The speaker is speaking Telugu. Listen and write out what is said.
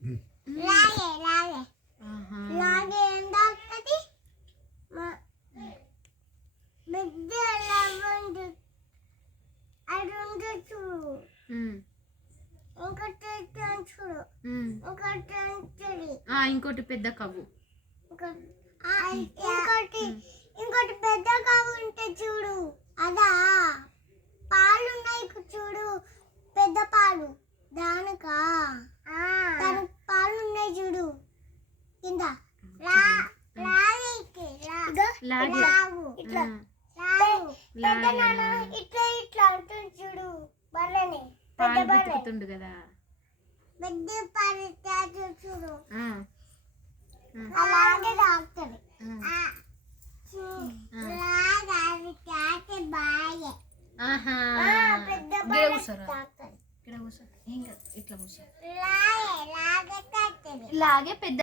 లాగే లాగే లాగే ఏం తాగుతుంది పెద్ద లవండు అది ఉంది చూడు ఇంకోటి చూడు ఇంకోటి పెద్ద కవ్వు ఇంకోటి పెద్ద కవ్వు ఉంటే చూడు అదా పాలు ఉన్నాయి చూడు పెద్ద పాలు దానికి పాలు ఉన్నాయి చూడు కింద ఇట్లా ఇట్లా అంటుంది చూడు బర్రెని పాలు కదా పెద్ద పాలు చూడు అలాగే తాగుతుంది ఇట్లాగే పెద్ద